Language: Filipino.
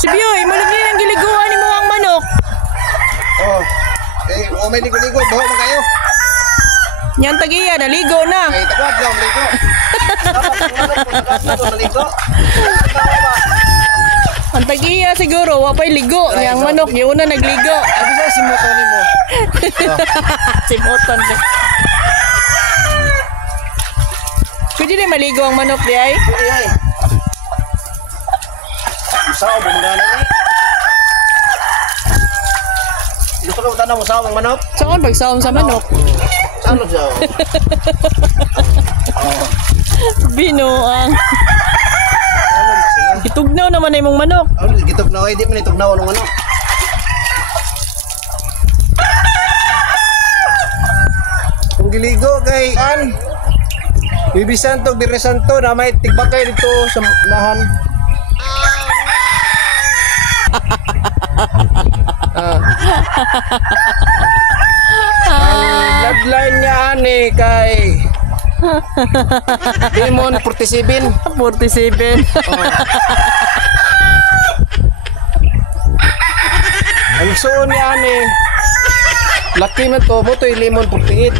Si Biyoy, malagi ang giliguan ni mo ang manok. Oh. May ligo-ligo, buhok mo kayo. Yan tagiya, naligo na. Ay, tagwad lang, ligo. Ligo. Ang tagiya siguro, wapay ligo. Yang manok, yun na nagligo. Ano sa si moto ni mo? Si Moton. Pwede na maligo ang manok di ay? Ay. Musaw, bumagana ni. Gusto ko tanong musaw ang manok? Saan pagsawon sa manok? Saan siya? Binuang. Itugnaw naman ay mong manok. Gitugnaw ay, di man itugnaw ng manok. Kung giligo kay An, Bibi Santo, Birre Santo, na may tigbakay dito sa nahan. Ang bloodline niya ani kay Demon 47. 47. Ang suon niya ani laki man to, mo to Lemon 48.